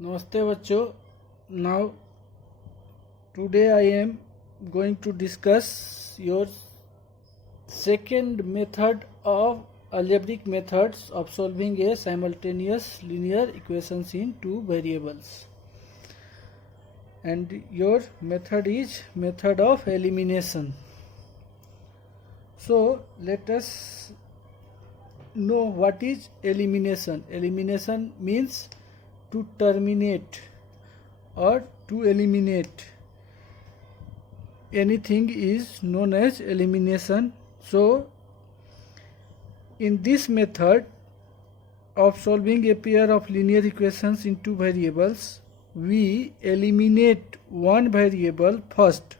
Namaste bachcho. Now today I am going to discuss your second method of algebraic methods of solving a simultaneous linear equations in two variables. And your method is method of elimination. So let us know what is elimination. Elimination means to terminate or to eliminate anything is known as elimination. So in this method of solving a pair of linear equations in two variables, we eliminate one variable first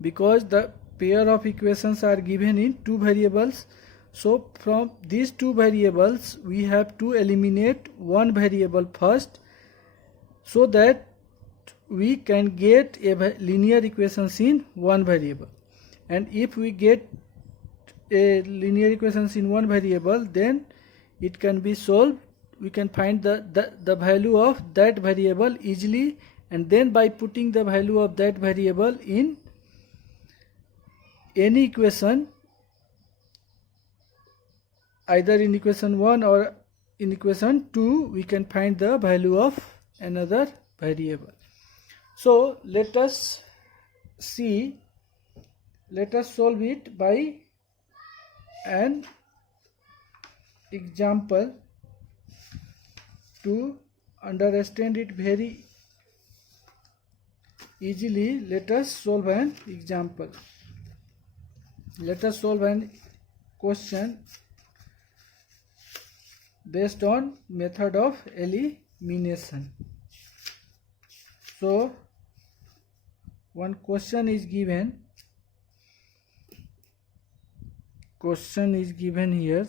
because the pair of equations are given in two variables. So from these two variables we have to eliminate one variable first so that we can get a linear equations in one variable. And if we get a linear equations in one variable, then it can be solved. We can find the value of that variable easily, and then by putting the value of that variable in any equation, either in equation 1 or in equation 2, we can find the value of another variable. So let us solve it by an example. To understand it very easily, let us solve an example. Let us solve an question based on method of elimination. So one question is given. Question is given here.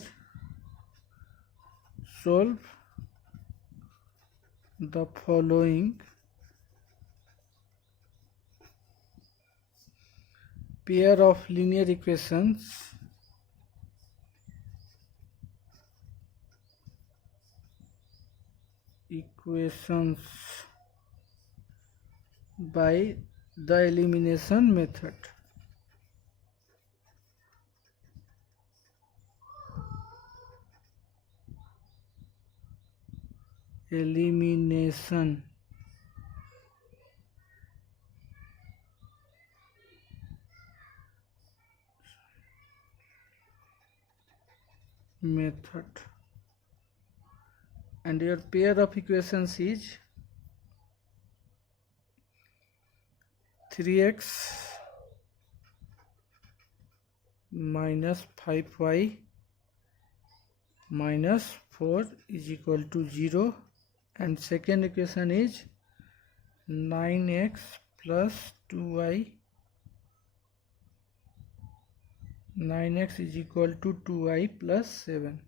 Solve the following pair of linear equations by the elimination method. Elimination method, and your pair of equations is 3x minus 5y minus 4 is equal to 0, and second equation is 9x plus 2y. 9x is equal to 2y plus 7.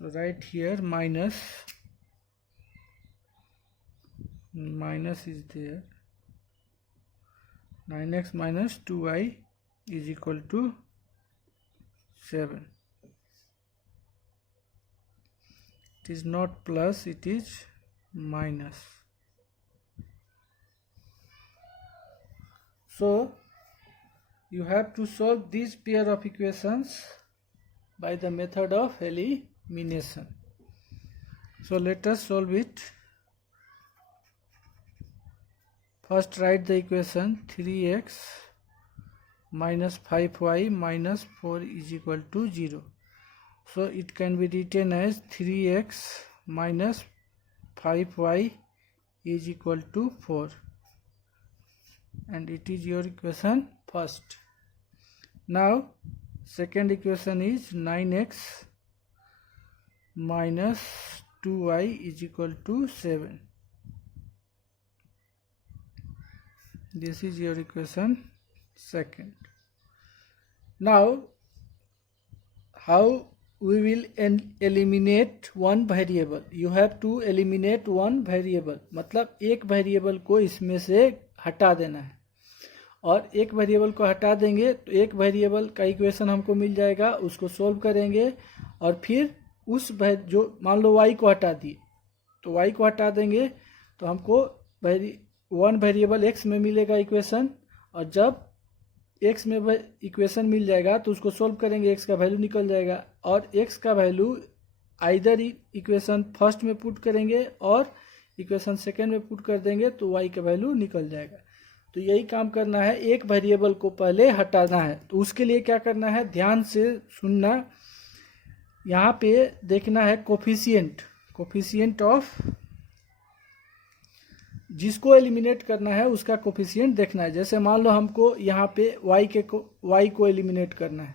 So right here minus is there. 9x minus 2y is equal to 7. It is not plus, it is minus. So you have to solve this pair of equations by the method of elimination. So let us solve it. First write the equation 3x minus 5y minus 4 is equal to 0. So it can be written as 3x minus 5y is equal to 4, and it is your equation first. Now second equation is 9x minus 2y is equal to 7. This is your equation second. Now how we will eliminate one variable? You have to eliminate one variable, मतलब एक variable को इसमें से हटा देना है, और एक वेरिएबल को हटा देंगे तो एक वेरिएबल का इक्वेशन हमको मिल जाएगा, उसको सोल्व करेंगे और फिर उस जो मान लो y को हटा दिए तो y को हटा देंगे तो हमको वन वेरिएबल x में मिलेगा इक्वेशन, और जब x में इक्वेशन मिल जाएगा तो उसको सोल्व करेंगे, x का वैल्यू निकल जाएगा, और x का वैल्यू आइदर इक्वेशन फर्स्ट में पुट करेंगे और इक्वेशन सेकेंड में पुट कर देंगे तो y का वैल्यू निकल जाएगा। तो यही काम करना है, एक वेरिएबल को पहले हटाना है। तो उसके लिए क्या करना है, ध्यान से सुनना, यहाँ पे देखना है कोफिशिएंट ऑफ, जिसको एलिमिनेट करना है उसका कोफिशिएंट देखना है। जैसे मान लो हमको यहाँ पे y को एलिमिनेट करना है,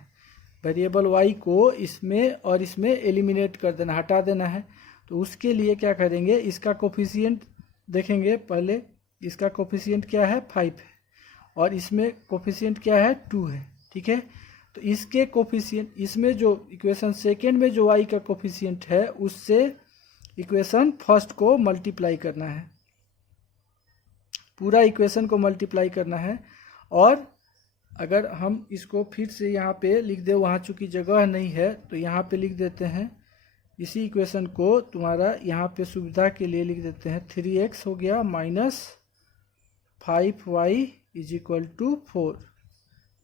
वेरिएबल y को इसमें और इसमें एलिमिनेट कर देना, हटा देना है। तो उसके लिए क्या करेंगे, इसका कोफिशिएंट देखेंगे पहले, इसका कोफिशिएंट क्या है 5 है, और इसमें कोफिशिएंट क्या है 2 है, ठीक है। तो इसके कोफिशिएंट, इसमें जो इक्वेशन सेकेंड में जो y का कोफिशिएंट है उससे इक्वेशन फर्स्ट को मल्टीप्लाई करना है, पूरा इक्वेशन को मल्टीप्लाई करना है। और अगर हम इसको फिर से यहाँ पे लिख दे, वहाँ चूँकि जगह नहीं है तो यहाँ पे लिख देते हैं, इसी इक्वेशन को तुम्हारा यहाँ पे सुविधा के लिए लिख देते हैं, 3x हो गया minus 5y is equal to 4,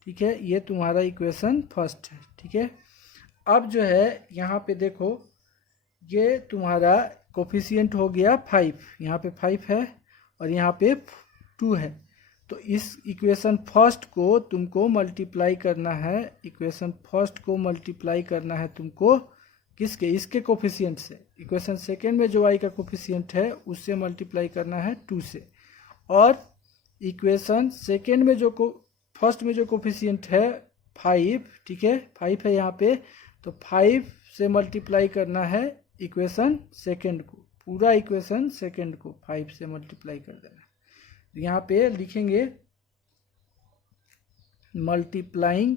ठीक है। ये तुम्हारा इक्वेशन फर्स्ट है, ठीक है। अब जो है यहाँ पे देखो, ये तुम्हारा कोफिशिएंट हो गया 5, यहाँ पे 5 है और यहाँ पे 2 है। तो इस इक्वेशन फर्स्ट को तुमको मल्टीप्लाई करना है, इक्वेशन फर्स्ट को मल्टीप्लाई करना है तुमको किसके, इसके कोफिशिएंट से। इक्वेशन सेकेंड में जो y का कोफिशिएंट है उससे मल्टीप्लाई करना है 2 से, और इक्वेशन सेकेंड में जो फर्स्ट में जो कोफिशिएंट है 5, ठीक है, 5 है यहाँ पे, तो 5 से मल्टीप्लाई करना है इक्वेशन सेकेंड को, पूरा इक्वेशन सेकेंड को 5 से मल्टीप्लाई कर देना है। यहाँ पे लिखेंगे multiplying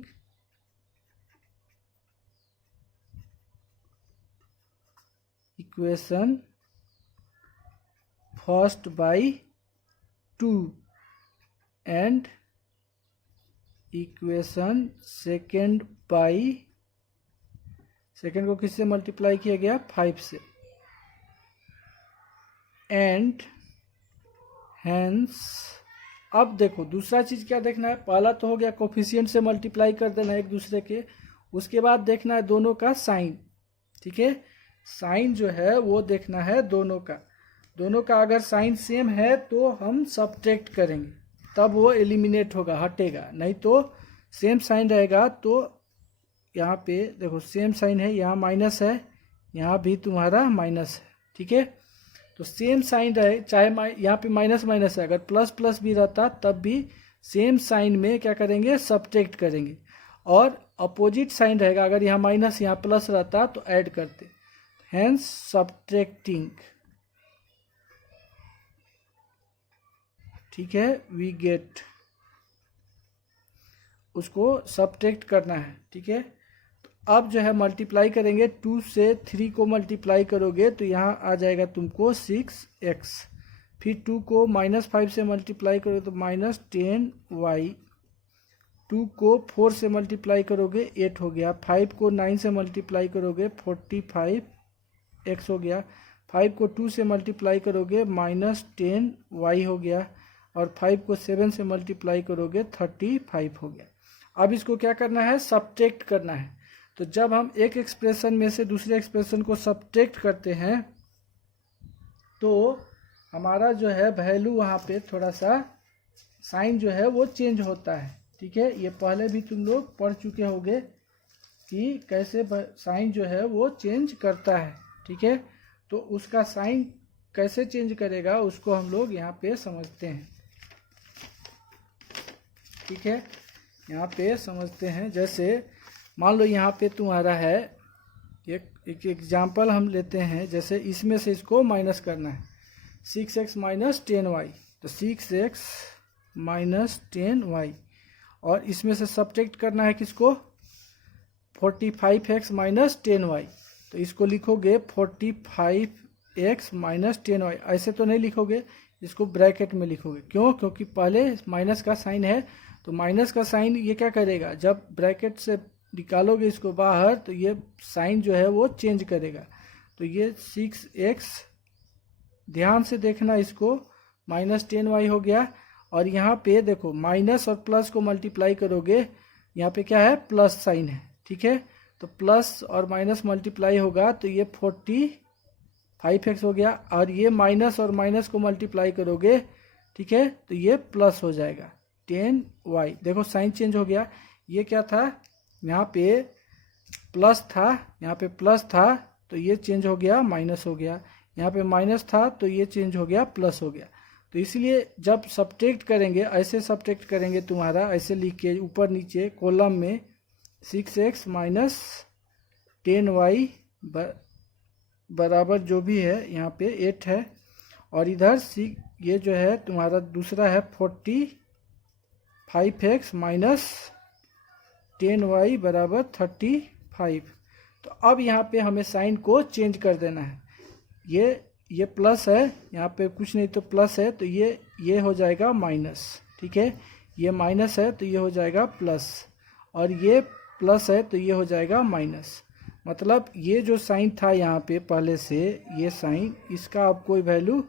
equation first by 2 and equation second by, second को किससे मल्टीप्लाई किया गया 5 से, एंड हैंस। अब देखो दूसरा चीज क्या देखना है, पहला तो हो गया कोफिशिएंट से मल्टीप्लाई कर देना एक दूसरे के, उसके बाद देखना है दोनों का साइन, ठीक है। साइन जो है वो देखना है दोनों का अगर साइन सेम है तो हम सब्ट्रैक्ट करेंगे, तब वो एलिमिनेट होगा, हटेगा। नहीं तो सेम साइन रहेगा तो यहाँ पे देखो सेम साइन है, यहाँ माइनस है, यहाँ भी तुम्हारा माइनस है, ठीक है। तो सेम साइन रहे, चाहे यहाँ पे माइनस माइनस है, अगर प्लस प्लस भी रहता तब भी सेम साइन में क्या करेंगे, सब्ट्रैक्ट करेंगे। और अपोजिट साइन रहेगा, अगर यहाँ माइनस यहाँ प्लस रहता तो ऐड करते, हैंस सब्ट्रैक्टिंग, ठीक है, वी गेट, उसको सब्ट्रैक्ट करना है, ठीक है। तो अब जो है मल्टीप्लाई करेंगे, 2 से 3 को मल्टीप्लाई करोगे तो यहाँ आ जाएगा तुमको 6x, फिर 2 को -5 से मल्टीप्लाई करोगे तो -10y, 2 को 4 से मल्टीप्लाई करोगे 8 हो गया, 5 को 9 से मल्टीप्लाई करोगे 45x हो गया, 5 को 2 से मल्टीप्लाई करोगे -10y हो गया, और 5 को 7 से मल्टीप्लाई करोगे 35 हो गया। अब इसको क्या करना है, सब्ट्रैक्ट करना है। तो जब हम एक एक्सप्रेशन में से दूसरे एक्सप्रेशन को सब्ट्रैक्ट करते हैं तो हमारा जो है वैल्यू वहाँ पे थोड़ा सा साइन जो है वो चेंज होता है, ठीक है। ये पहले भी तुम लोग पढ़ चुके होंगे कि कैसे साइन जो है वो चेंज करता है, ठीक है। तो उसका साइन कैसे चेंज करेगा उसको हम लोग यहाँ पे समझते हैं, ठीक है। यहाँ पे समझते हैं, जैसे मान लो यहाँ पे तुम्हारा है एक एग्जाम्पल हम लेते हैं, जैसे इसमें से इसको माइनस करना है, 6x - 10y, तो 6x - 10y, और इसमें से सब्ट्रैक्ट करना है किसको, 45x - 10y, तो इसको लिखोगे 45x - 10y, ऐसे तो नहीं लिखोगे, इसको ब्रैकेट में लिखोगे। क्यों, क्योंकि पहले माइनस का साइन है, तो माइनस का साइन ये क्या करेगा, जब ब्रैकेट से निकालोगे इसको बाहर तो ये साइन जो है वो चेंज करेगा। तो ये 6x ध्यान से देखना इसको, -10y हो गया। और यहाँ पे देखो माइनस और प्लस को मल्टीप्लाई करोगे, यहाँ पे क्या है, प्लस साइन है, ठीक है। तो प्लस और माइनस मल्टीप्लाई होगा तो ये 45x हो गया, और ये माइनस और माइनस को मल्टीप्लाई करोगे, ठीक है, तो ये प्लस हो जाएगा 10y। देखो साइन चेंज हो गया, ये क्या था, यहाँ पे प्लस था, यहाँ पे प्लस था तो ये चेंज हो गया माइनस हो गया, यहाँ पे माइनस था तो ये चेंज हो गया प्लस हो गया। तो इसलिए जब सब्ट्रैक्ट करेंगे, ऐसे सब्ट्रैक्ट करेंगे, तुम्हारा ऐसे लिख के ऊपर नीचे कॉलम में 6x माइनस 10y बराबर जो भी है यहाँ पे 8 है, और इधर ये जो है तुम्हारा दूसरा है 45x माइनस 10y बराबर 35। तो अब यहाँ पे हमें साइन को चेंज कर देना है, ये प्लस है, यहाँ पे कुछ नहीं तो प्लस है, तो ये हो जाएगा माइनस, ठीक है, ये माइनस है तो ये हो जाएगा प्लस, और ये प्लस है तो ये हो जाएगा माइनस। मतलब ये जो साइन था यहाँ पे पहले से, ये साइन, इसका अब कोई वैल्यू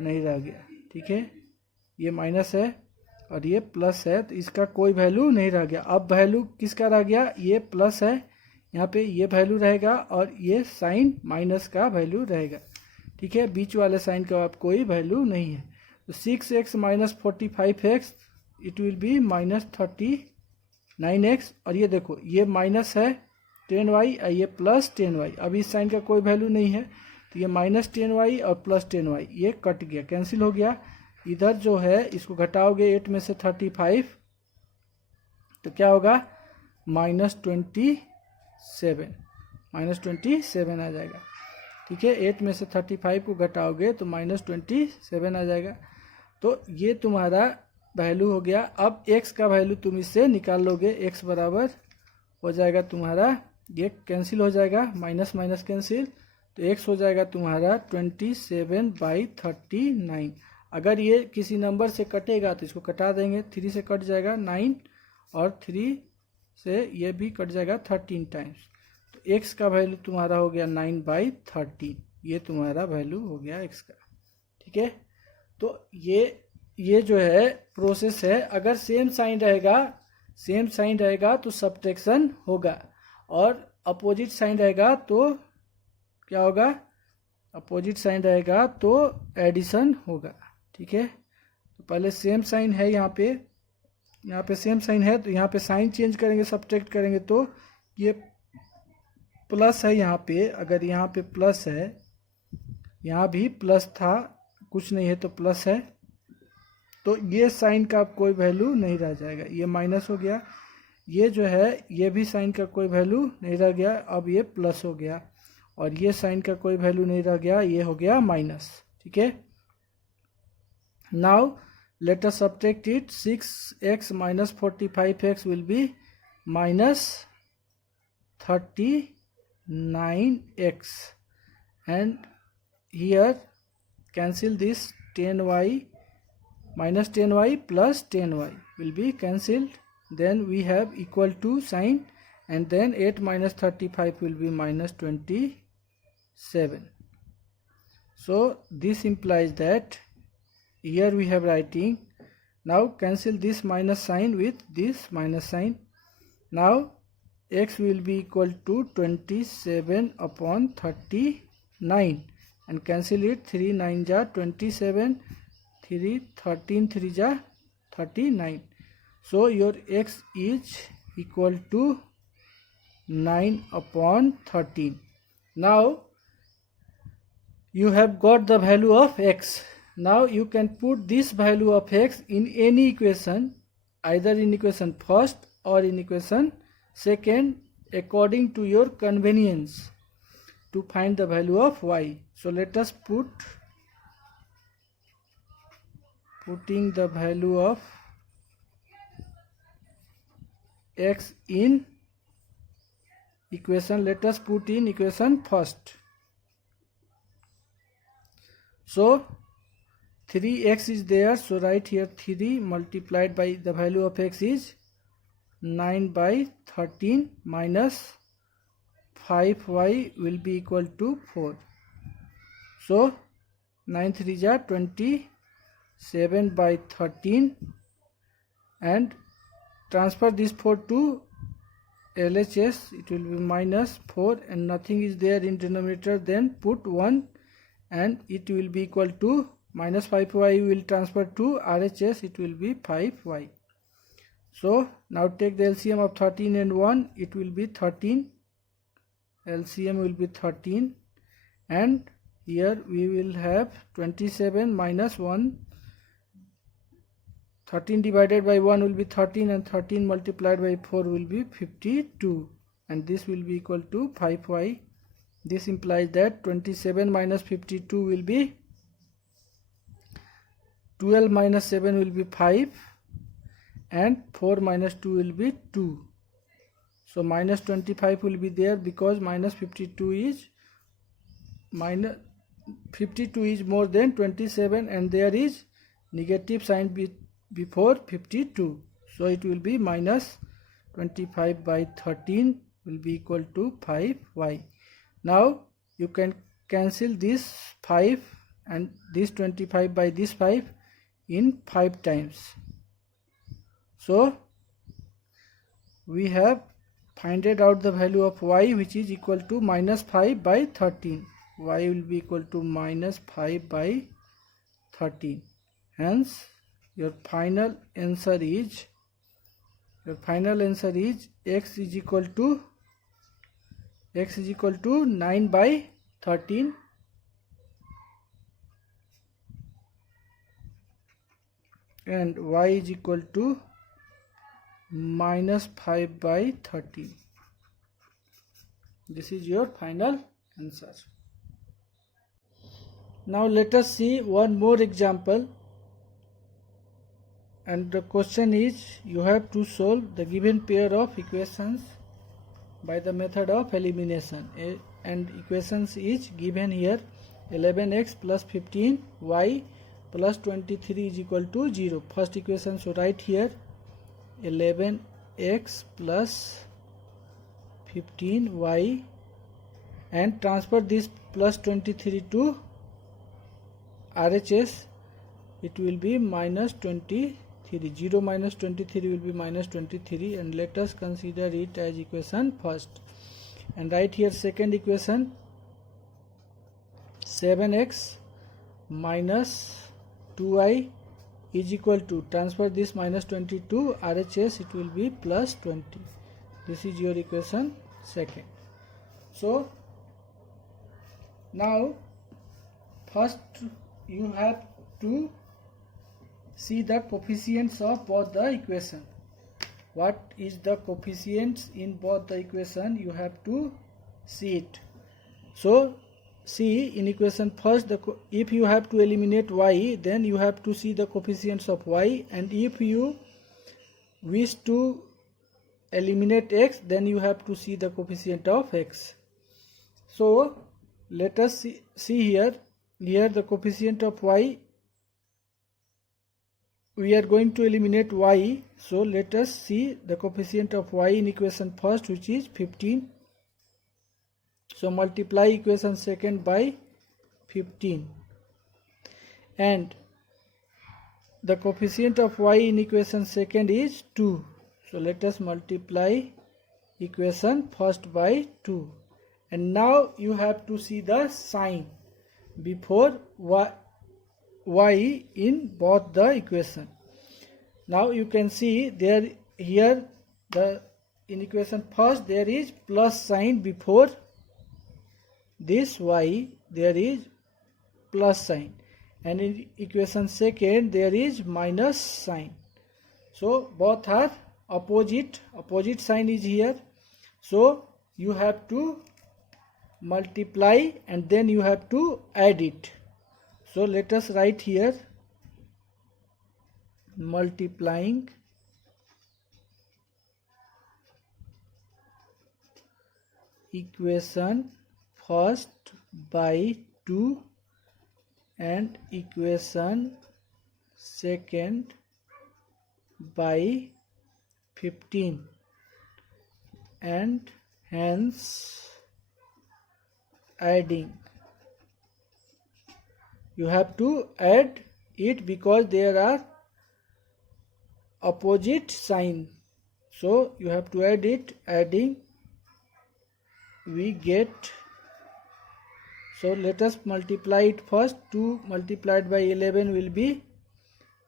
नहीं रह गया, ठीक है, ये माइनस है और ये प्लस है तो इसका कोई वैल्यू नहीं रह गया। अब वैल्यू किसका रह गया, ये प्लस है, यहाँ पे ये वैल्यू रहेगा, और ये साइन माइनस का वैल्यू रहेगा, ठीक है, बीच वाले साइन का अब कोई वैल्यू नहीं है। तो 6x minus 45x it will be minus 39x, और ये देखो ये माइनस है 10y और ये प्लस 10y, अब इस साइन का कोई वैल्यू नहीं है, तो ये माइनस 10y और प्लस 10y ये कट गया, कैंसिल हो गया। इधर जो है इसको घटाओगे 8 में से 35 तो क्या होगा, -27 आ जाएगा, ठीक है, 8 में से 35 को घटाओगे तो -27 आ जाएगा। तो ये तुम्हारा वैल्यू हो गया। अब x का वैल्यू तुम इससे निकाल लोगे, x बराबर हो जाएगा तुम्हारा, ये कैंसिल हो जाएगा, माइनस माइनस कैंसिल, तो x हो जाएगा तुम्हारा 27/39। अगर ये किसी नंबर से कटेगा तो इसको कटा देंगे, 3 से कट जाएगा 9, और 3 से ये भी कट जाएगा 13 टाइम्स, तो x का वैल्यू तुम्हारा हो गया 9/13, ये तुम्हारा वैल्यू हो गया x का, ठीक है। तो ये जो है प्रोसेस है। अगर सेम साइन रहेगा तो सब्ट्रैक्शन होगा, और अपोजिट साइन रहेगा तो क्या होगा, अपोजिट साइन रहेगा तो एडिशन होगा, ठीक है। तो पहले सेम साइन है, यहाँ पे सेम साइन है, तो यहाँ पे साइन चेंज करेंगे, सब्ट्रैक्ट करेंगे, तो ये प्लस है यहाँ पे, अगर यहाँ पे प्लस है, यहाँ भी प्लस था, कुछ नहीं है तो प्लस है, तो ये साइन का कोई वैल्यू नहीं रह जाएगा, ये माइनस हो गया, ये जो है ये भी साइन का कोई वैल्यू नहीं रह गया, अब ये प्लस हो गया, और ये साइन का कोई वैल्यू नहीं रह गया, ये हो गया माइनस, ठीक है। Now let us subtract it, 6x minus 45x will be minus 39x, and here cancel this 10y minus 10y plus 10y will be cancelled, then we have equal to sign, and then 8 minus 35 will be minus 27. So this implies that here we have writing, now cancel this minus sign with this minus sign, now x will be equal to 27/39, and cancel it, 3 9 ja 27, 3 13 3 ja 39. So your x is equal to 9/13. Now you have got the value of x. Now you can put this value of x in any equation, either in equation first or in equation second, according to your convenience, to find the value of y. So let us putting the value of x in equation, let us put in equation first. So 3x is there, so write here 3 multiplied by the value of x is 9/13 minus 5y will be equal to 4. So 9 3 ja 27 by 13, and transfer this 4 to LHS. It will be minus 4 and nothing is there in denominator, then put 1 and it will be equal to minus 5y will transfer to RHS, it will be 5y. So now take the LCM of 13 and 1, it will be 13. LCM will be 13, and here we will have 27 minus 1. 13 divided by 1 will be 13, and 13 multiplied by 4 will be 52, and this will be equal to 5y. This implies that 27 minus 52 will be 12 minus 7 will be 5, and 4 minus 2 will be 2. So minus 25 will be there, because minus 52 is more than 27, and there is negative sign before 52. So it will be minus 25 by 13 will be equal to 5y. Now you can cancel this 5 and this 25 by this 5 in 5 times. So we have finded out the value of y, which is equal to minus 5 by 13. Y will be equal to minus 5 by 13. Hence your final answer is x is equal to 9 by 13, and y is equal to minus 5 by 13. This is your final answer. Now let us see one more example, and the question is, you have to solve the given pair of equations by the method of elimination, and equations is given here: 11x plus 15y plus 23 is equal to 0. First equation, so write here 11x plus 15y and transfer this plus 23 to RHS. It will be minus 23. 0 minus 23 will be minus 23, and let us consider it as equation first. And write here second equation: 7x minus 2y is equal to, transfer this minus 20 to RHS, it will be plus 20. This is your equation second. So now first you have to see the coefficients of both the equation. What is the coefficients in both the equation? You have to see it. So see, in equation first, if you have to eliminate y, then you have to see the coefficients of y, and if you wish to eliminate x, then you have to see the coefficient of x. So let us see here the coefficient of y. We are going to eliminate y, so let us see the coefficient of y in equation first, which is 15. So multiply equation second by 15, and the coefficient of y in equation second is 2. So let us multiply equation first by 2, and now you have to see the sign before y in both the equation. Now you can see there here in equation first there is plus sign before this y, there is plus sign, and in equation second there is minus sign. So both are opposite sign is here. So you have to multiply and then you have to add it. So let us write here multiplying equation first by 2 and equation second by 15, and hence adding you have to add it because there are opposite sign. So you have to add it. Adding, we get, so let us multiply it first. 2 multiplied by 11 will be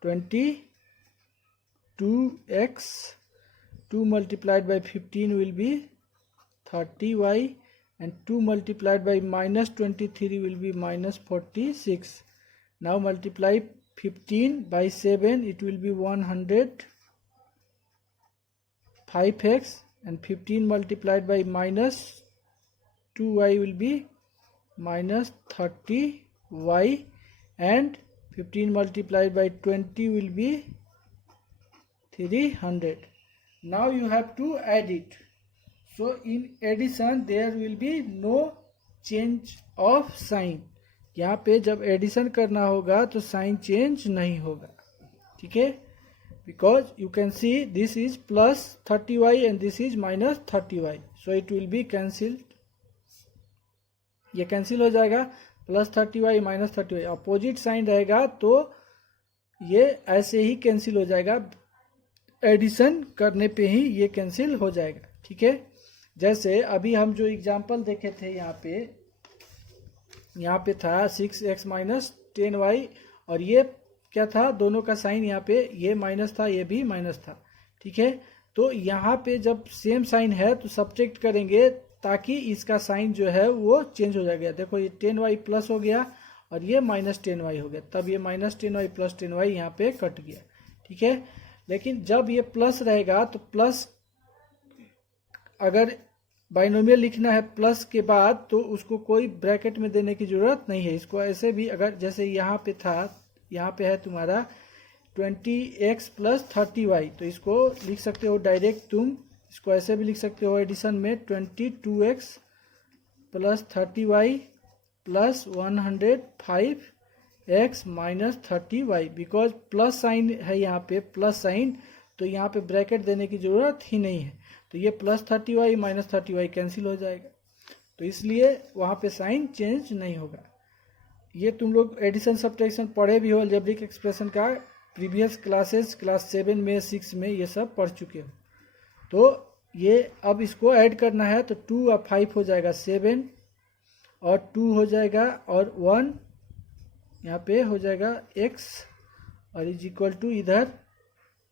22x. 2 multiplied by 15 will be 30y, and 2 multiplied by minus 23 will be minus 46. Now multiply 15 by 7, it will be 105x, and 15 multiplied by minus 2y will be minus 30y, and 15 multiplied by 20 will be 300. Now you have to add it. So in addition there will be no change of sign. यहाँ पे जब addition करना होगा तो sign change नहीं होगा, ठीक है, because you can see this is plus 30y and this is minus 30y, so it will be cancelled. ये कैंसिल हो जाएगा, plus 30y minus 30y. Opposite sign रहेगा तो ये ऐसे ही कैंसिल हो जाएगा, एडिशन करने पे ही ये कैंसिल हो जाएगा, ठीक है. जैसे अभी हम जो एग्जांपल देखे थे यहाँ पे था 6x माइनस 10y, और ये क्या था, दोनों का साइन यहाँ पे ये माइनस था, ये भी माइनस था, ठीक है. तो यहाँ पे जब सेम साइन है तो सब्ट्रैक्ट करेंगे ताकि इसका साइन जो है वो चेंज हो जाएगा. देखो ये 10y प्लस हो गया और ये माइनस 10y हो गया, तब ये माइनस 10y प्लस 10y यहाँ पे कट गया, ठीक है. लेकिन जब ये प्लस रहेगा तो प्लस, अगर बाइनोमियल लिखना है प्लस के बाद तो उसको कोई ब्रैकेट में देने की जरूरत नहीं है. इसको ऐसे भी, अगर जैसे यहाँ पे था, यहाँ पे है तुम्हारा 20x प्लस 30y, तो इसको लिख सकते हो डायरेक्ट तुम, इसको ऐसे भी लिख सकते हो एडिशन में 22x plus 30y plus 105x minus 30y. Because plus sign है यहाँ पे, प्लस साइन, तो यहाँ पे ब्रैकेट देने की जरूरत ही नहीं है. तो ये plus 30y minus 30y cancel हो जाएगा, तो इसलिए वहाँ पे साइन चेंज नहीं होगा. ये तुम लोग एडिशन सब्ट्रैक्शन पढ़े भी हो, अलजेब्रिक एक्सप्रेशन का प्रीवियस क्लासेस, क्लास 7 में 6 में ये सब पढ़ चुके हो. तो ये अब इसको ऐड करना है, तो 2 और 5 हो जाएगा 7, और 2 हो जाएगा और 1 यहाँ पे हो जाएगा x, और इज इक्वल टू इधर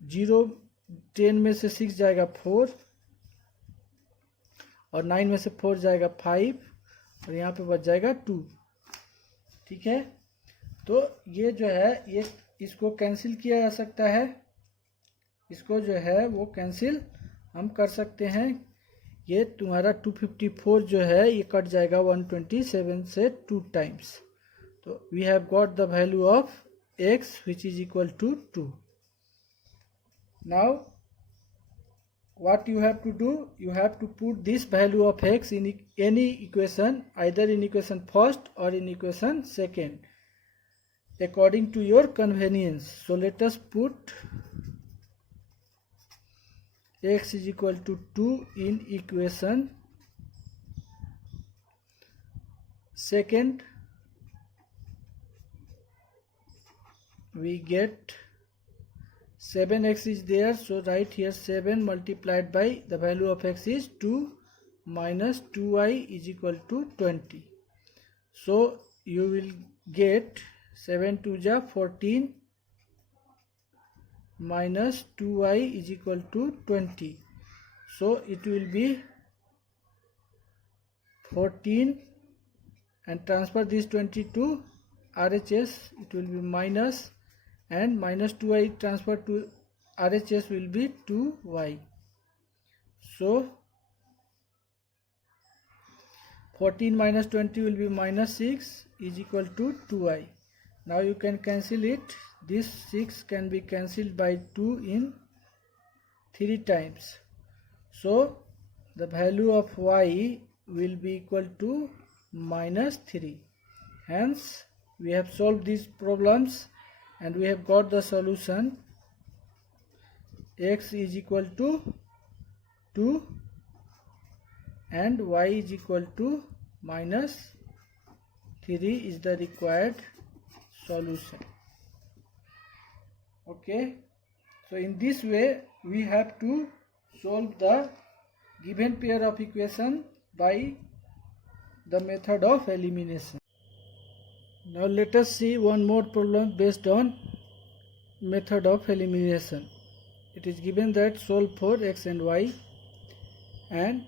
0, 10 में से 6 जाएगा 4, और 9 में से 4 जाएगा 5, और यहाँ पे बच जाएगा 2, ठीक है. तो ये जो है ये इसको कैंसिल किया जा सकता है, इसको जो है वो कैंसिल हम कर सकते हैं. ये तुम्हारा 254 जो है ये कट जाएगा 127 से 2 टाइम्स. तो we have got the value of x which is equal to 2. Now what you have to do, you have to put this value of x in any equation, either in equation first or in equation second, according to your convenience. So let us put x is equal to 2 in equation second. We get 7x is there, so write here 7 multiplied by the value of x is 2 minus 2y is equal to 20. So you will get 7 2 ja 14 minus 2y is equal to 20. So it will be 14, and transfer this 20 to RHS, it will be minus, and minus 2y transfer to RHS will be 2y. So 14 minus 20 will be minus 6 is equal to 2y. Now you can cancel it. This 6 can be cancelled by 2 in 3 times. So the value of y will be equal to minus 3. Hence we have solved these problems and we have got the solution. X is equal to 2 and y is equal to minus 3 is the required solution. Okay, so in this way we have to solve the given pair of equation by the method of elimination. Now let us see one more problem based on method of elimination. It is given that solve for x and y, and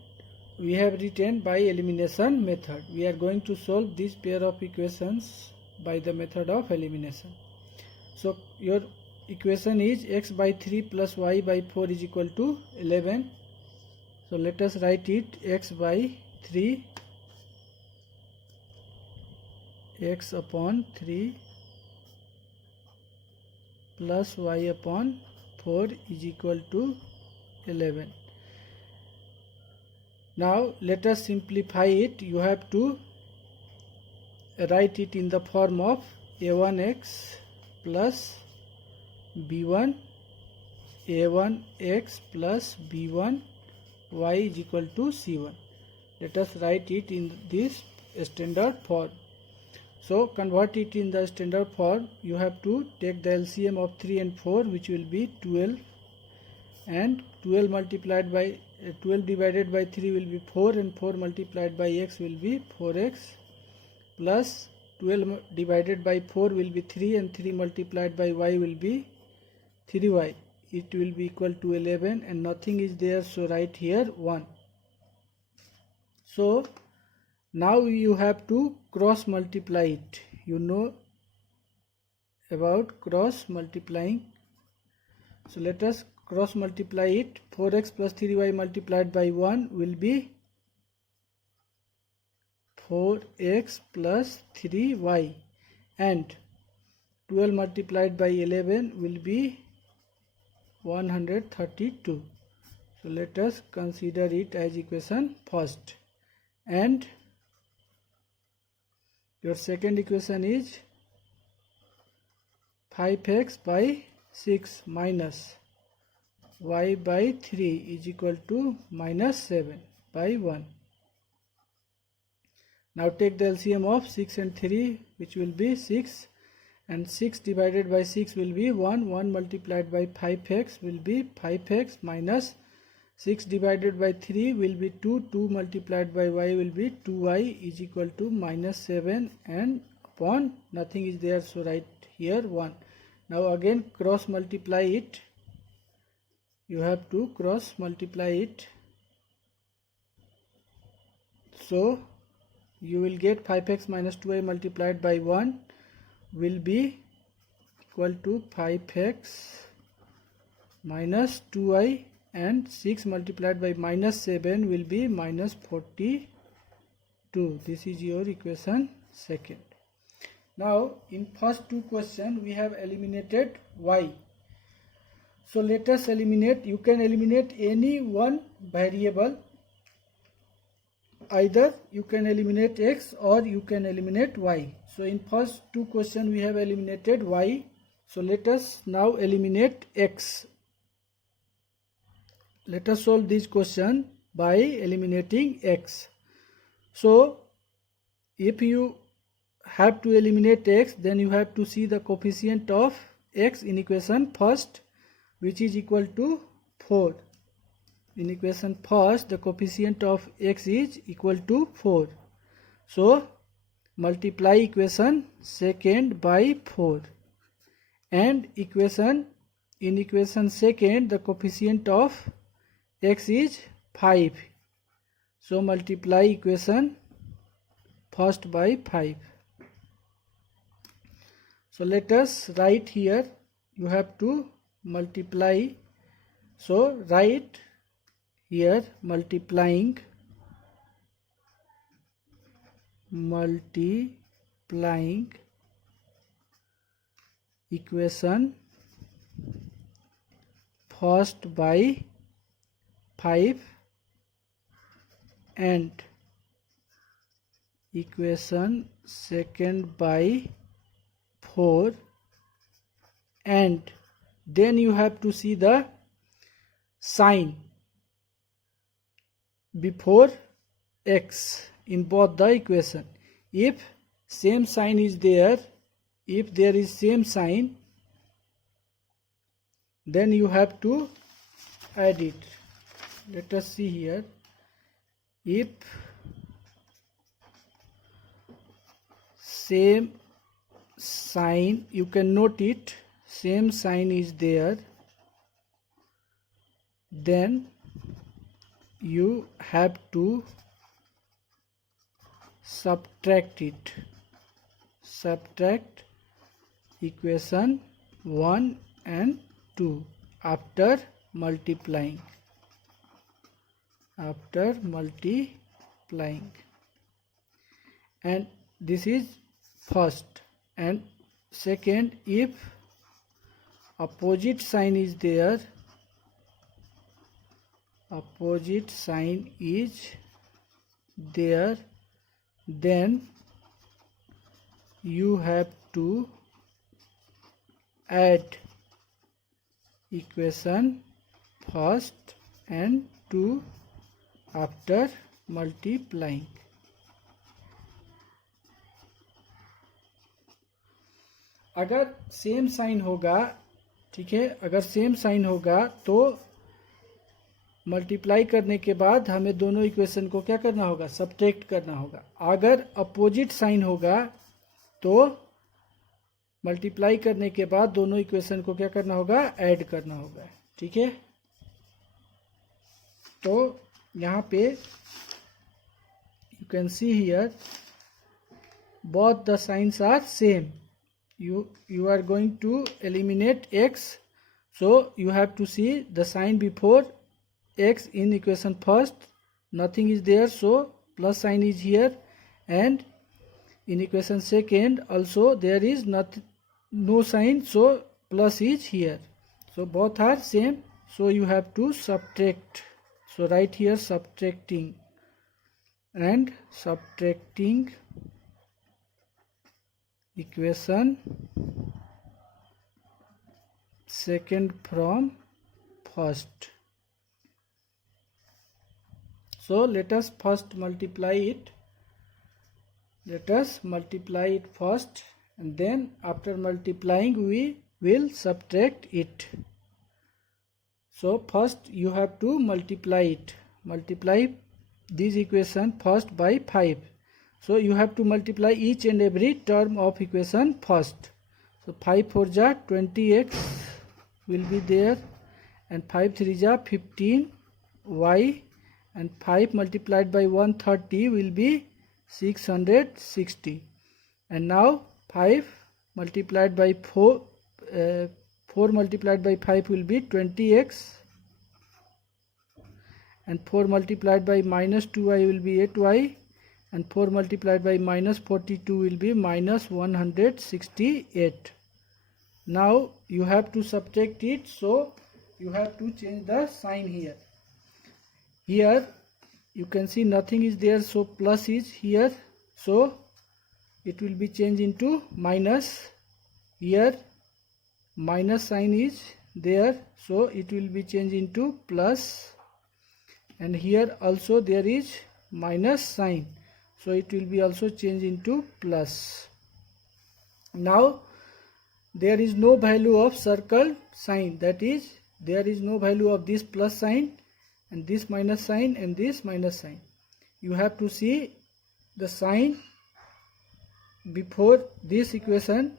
we have written by elimination method. We are going to solve this pair of equations by the method of elimination. So your equation is x by 3 plus y by 4 is equal to 11. So let us write it: x by 3, x upon 3 plus y upon 4 is equal to 11. Now let us simplify it. You have to write it in the form of a1x plus b1, a1x plus b1 y is equal to c1. Let us write it in this standard form. So convert it in the standard form. You have to take the LCM of 3 and 4, which will be 12, and 12 multiplied by 12 divided by 3 will be 4, and 4 multiplied by x will be 4x, plus 12 divided by 4 will be 3, and 3 multiplied by y will be 3y. It will be equal to 11, and nothing is there, so write here 1. So now you have to cross multiply it. You know about cross multiplying. So let us cross multiply it. 4x plus 3y multiplied by 1 will be 4x plus 3y, and 12 multiplied by 11 will be 132. So let us consider it as equation first. And your second equation is 5x by 6 minus y by 3 is equal to minus 7 by 1. Now take the LCM of 6 and 3, which will be 6, and 6 divided by 6 will be 1. 1 multiplied by 5x will be 5x, minus 6 divided by 3 will be 2. 2 multiplied by y will be 2y is equal to minus 7, and upon nothing is there, so write here 1. Now again cross multiply it. You have to cross multiply it. So you will get 5x minus 2y multiplied by 1 will be equal to 5x minus 2y, and 6 multiplied by minus 7 will be minus 42. This is your equation second. Now in first two questions we have eliminated y. So let us eliminate. You can eliminate any one variable. Either you can eliminate x or you can eliminate y. So in first two questions we have eliminated y. So let us now eliminate x. Let us solve this question by eliminating x. So if you have to eliminate x, then you have to see the coefficient of x in equation first, which is equal to 4. In equation first, the coefficient of x is equal to 4. So multiply equation second by 4, and in equation second the coefficient of x is 5. So multiply equation first by 5. So let us write here. You have to multiply. So write here multiplying equation first by 5 and equation second by 4, and then you have to see the sign before x in both the equation. If same sign is there, if there is same sign, then you have to add it. Let us see here. If same sign, you can note it, same sign is there, then you have to subtract it. Subtract equation 1 and 2 after multiplying. And this is first. And second, if opposite sign is there, then you have to add equation first and 2 after multiplying. अगर same sign होगा, ठीक है, अगर same sign होगा तो multiply करने के बाद हमें दोनों इक्वेशन को क्या करना होगा, सब्ट्रैक्ट करना होगा. अगर अपोजिट साइन होगा तो मल्टीप्लाई करने के बाद दोनों इक्वेशन को क्या करना होगा, ऐड करना होगा. ठीक है, तो यहाँ पे you can see here both the signs are same. You are going to eliminate x, so you have to see the sign before x in equation first, nothing is there, so plus sign is here, and in equation second also there is no sign, so plus is here, so both are same, so you have to subtract. So write here subtracting, and subtracting equation second from first. So let us first multiply it. Let us multiply it first, and then after multiplying we will subtract it. So first you have to multiply it. Multiply this equation first by 5. So you have to multiply each and every term of equation first. So 5 4 ja 20x will be there, and 5 3 ja 15y, and 5 multiplied by 130 will be 660. And now 5 multiplied by 4 multiplied by 5 will be 20x, and 4 multiplied by minus 2y will be 8y, and 4 multiplied by minus 42 will be minus 168. Now you have to subtract it, so you have to change the sign here. Here you can see nothing is there, so plus is here, so it will be changed into minus. Here minus sign is there, so it will be changed into plus, and here also there is minus sign, so it will be also changed into plus. Now there is no value of circle sign, that is there is no value of this plus sign and this minus sign and this minus sign. You have to see the sign before this equation.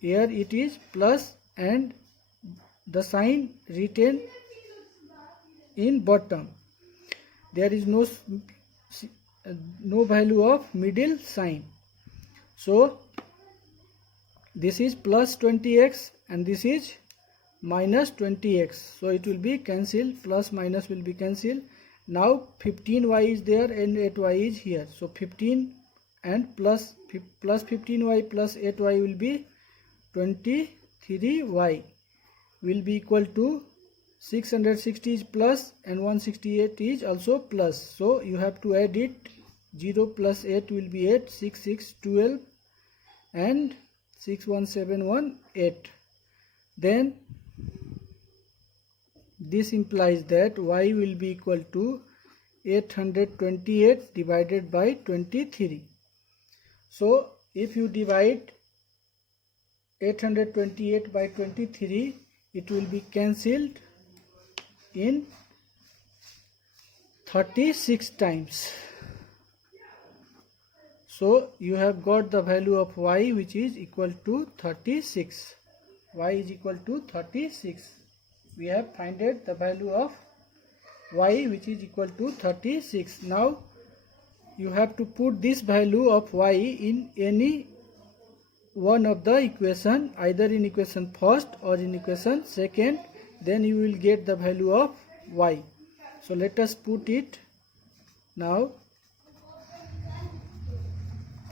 Here it is plus, and the sign written in bottom. There is no value of middle sign. So this is plus 20x and this is minus 20x. So it will be cancelled, plus minus will be cancelled. Now 15y is there and 8y is here. So 15 and plus 15y plus 8y will be 23y, will be equal to 660 is plus and 168 is also plus. So you have to add it. 0 plus 8 will be 8, 6 6 12 and 6 1 7 1 8. Then this implies that y will be equal to 828 divided by 23. So if you divide 828 by 23, it will be cancelled in 36 times. So you have got the value of y, which is equal to 36. Y is equal to 36. We have found the value of y, which is equal to 36. Now you have to put this value of y in any one of the equation, either in equation first or in equation second, then you will get the value of y. So let us put it now.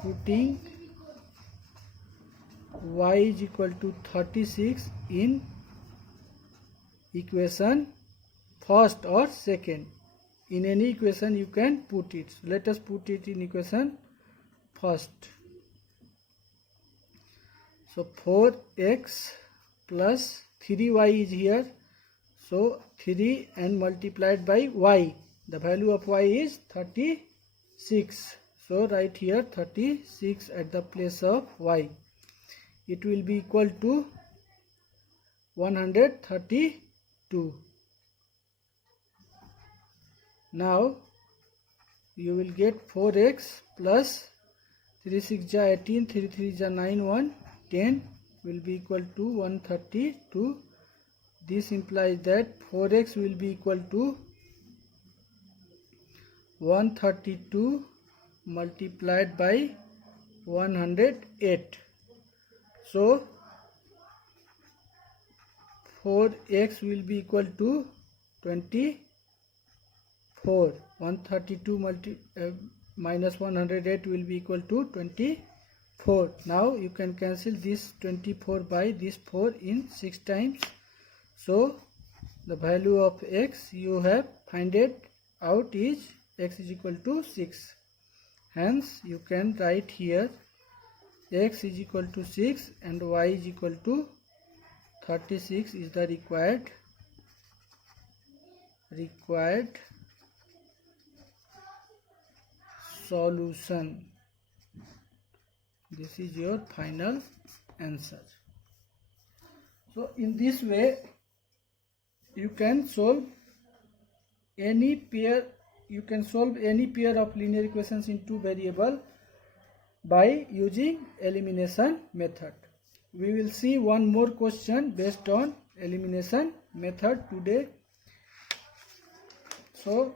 Putting y is equal to 36 in equation first or second. In any equation you can put it. So let us put it in equation first. So 4x plus 3y is here. So 3 and multiplied by y. The value of y is 36. So write here 36 at the place of y. It will be equal to 132. Now you will get 4x plus 3 6 ja 18, 3 3 ja 9, 1 10 will be equal to 132. This implies that 4x will be equal to 132 multiplied by 108. So 4x will be equal to 24. 132 minus 108 will be equal to 24. Now you can cancel this 24 by this 4 in 6 times. So the value of x you have found out is x is equal to 6. Hence you can write here x is equal to 6 and y is equal to 36 is the required solution. This is your final answer. So in this way you can solve any pair of linear equations in two variable by using elimination method. We will see one more question based on elimination method today. So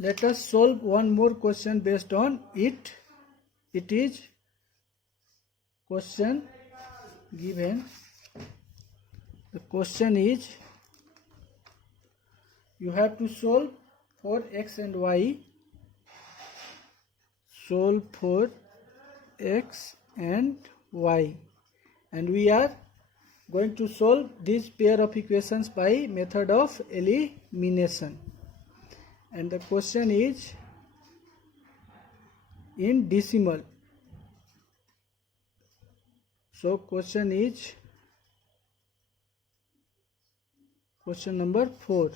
let us solve one more question based on it. It is question given. The question is, you have to solve for x and y. Solve for x and y, and we are going to solve this pair of equations by method of elimination. And the question is in decimal. So question is question number 4.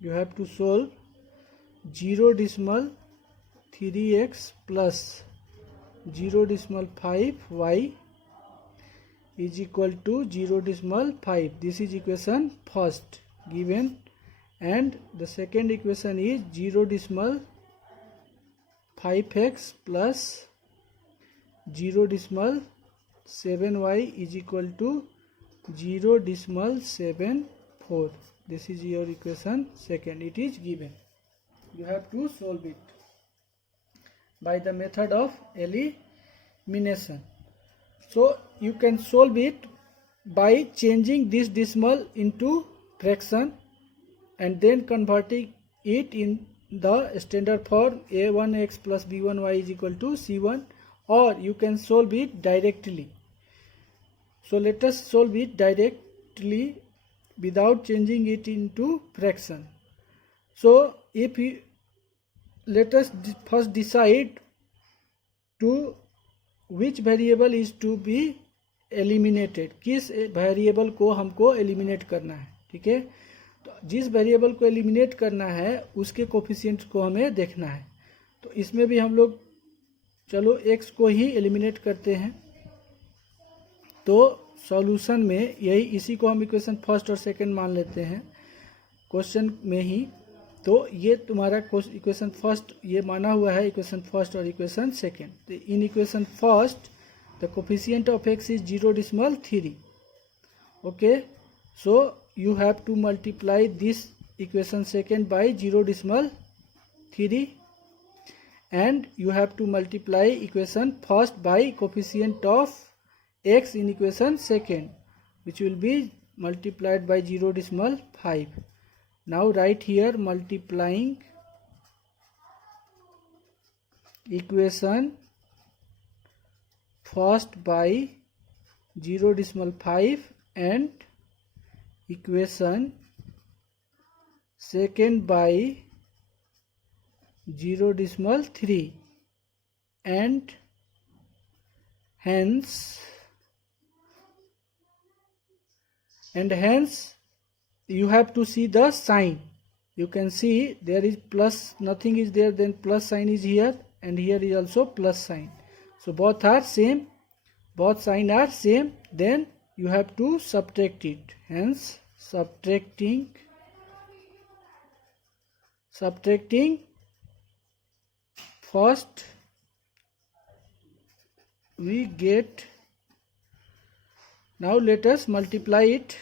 You have to solve 0.3x plus 0.5y is equal to 0.5. This is equation first given, and the second equation is 0.5x plus 0.7y is equal to 0.74. This is your equation second. It is given. You have to solve it by the method of elimination. So you can solve it by changing this decimal into fraction and then converting it in the standard form a1x plus b1y is equal to c1, or you can solve it directly. So let us solve it directly without changing it into fraction. So if you let us first decide to which variable is to be eliminated, किस variable को हमको eliminate करना है. ठीक है, तो जिस variable को एलिमिनेट करना है उसके कोफिशिएंट को हमें देखना है. तो इसमें भी हम लोग चलो x को ही एलिमिनेट करते हैं. तो सॉल्यूशन में यही इसी को हम इक्वेशन फर्स्ट और सेकंड मान लेते हैं क्वेश्चन में ही। तो ये तुम्हारा इक्वेशन फर्स्ट ये माना हुआ है, इक्वेशन फर्स्ट और इक्वेशन सेकंड। तो in equation first the coefficient of x is 0.3। Okay, so you have to multiply this equation second by 0.3 and you have to multiply equation first by coefficient of x in equation second, which will be multiplied by 0.5. Now write here multiplying equation first by 0.5 and equation second by 0.3 and hence you have to see the sign. You can see there is plus, nothing is there, then plus sign is here and here is also plus sign. So both are same, both sign are same, then you have to subtract it. Hence subtracting first we get, now let us multiply it.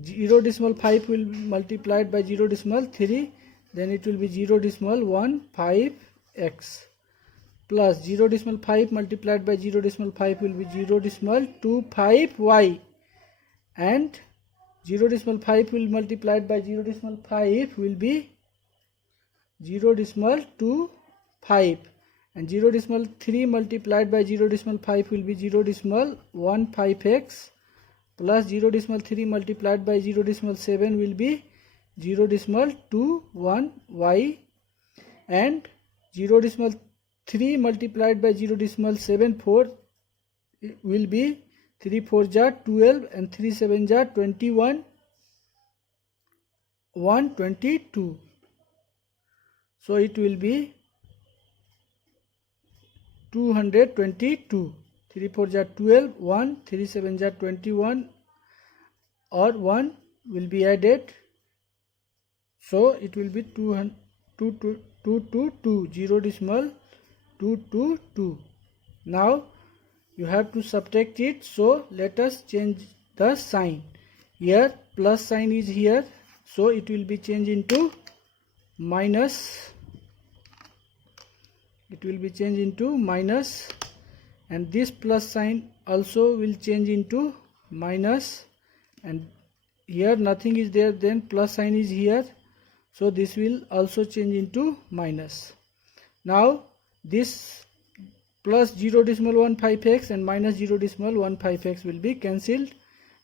0.5 will be multiplied by 0.3, then it will be 0.15x plus 0.5 multiplied by 0.5 will be 0.25y and 0.5 will multiplied by 0.5 will be 0.25 and 0.3 multiplied by 0.5 will be 0.15x plus 0.3 multiplied by 0.7 will be 0.21y and 0.3 multiplied by 0.74 will be 3 4 jar 12 and 3 7 jar 21 122. So it will be 222. 3 4 jar 12, 1 3 7 jar 21 or 1 will be added. So it will be 0.222. Now you have to subtract it, so let us change the sign. Here plus sign is here, so it will be changed into minus. It will be changed into minus, and this plus sign also will change into minus, and here nothing is there, then plus sign is here, so this will also change into minus. Now this plus 0.15x and minus 0.15x will be cancelled.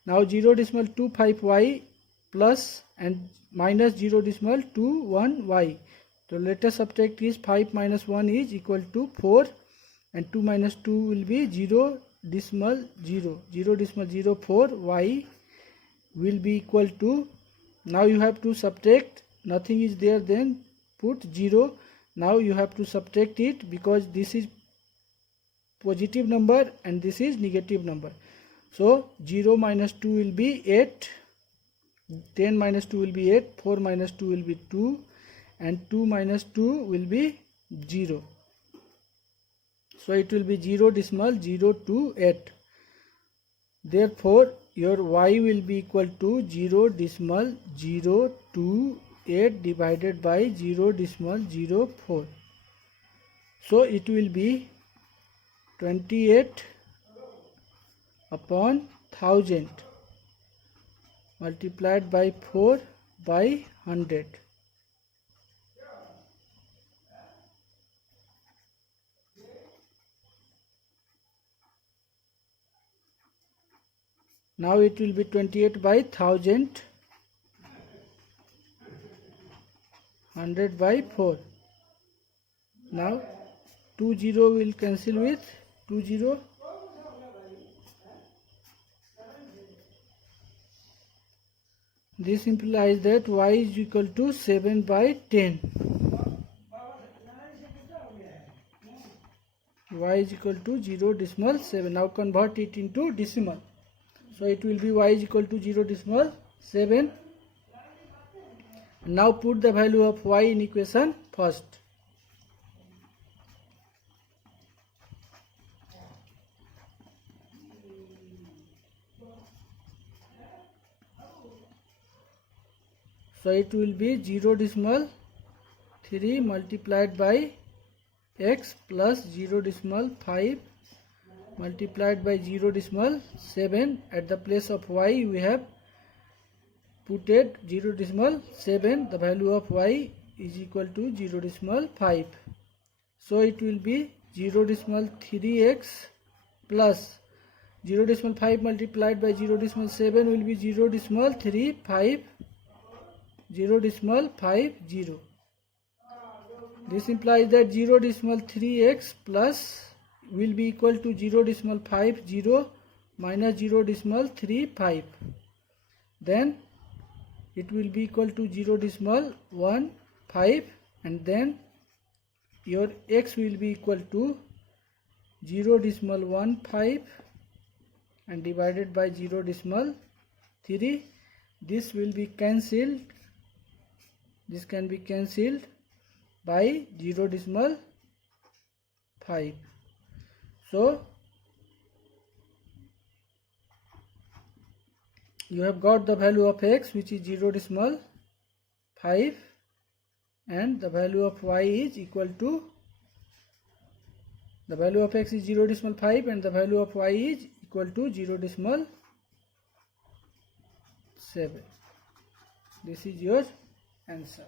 Now 0.25y plus and minus 0.21y. So let us subtract this. 5 minus 1 is equal to 4 and 2 minus 2 will be 0.04. Y will be equal to, now you have to subtract, nothing is there, then put 0. Now you have to subtract it because this is positive number and this is negative number. So 0 minus 2 will be 8, 10 minus 2 will be 8, 4 minus 2 will be 2 and 2 minus 2 will be 0. So it will be 0.028. Therefore your y will be equal to 0.028 divided by 0.04. So it will be 28 upon 1000 multiplied by 4 by 100. Now it will be 28 by 1000, 100 by 4. Now 20 will cancel with 20. This implies that y is equal to 7 by 10. y is equal to 0.7. Now convert it into decimal. So it will be y is equal to 0.7. Now put the value of y in equation first. So it will be 0.3 multiplied by x plus 0.5 multiplied by 0.7. At the place of y we have put it 0.7. The value of y is equal to 0.5. So it will be 0.3x plus 0.5 multiplied by 0.7 will be 0.35. 0.50. This implies that 0.3x plus will be equal to 0.50 minus 0.35. Then it will be equal to 0.15, and then your x will be equal to 0.15 and divided by 0.3. This will be cancelled. This can be cancelled by 0.5. So you have got the value of x, which is 0.5, and the value of y is equal to, the value of x is 0.5 and the value of y is equal to 0.7. This is your answer.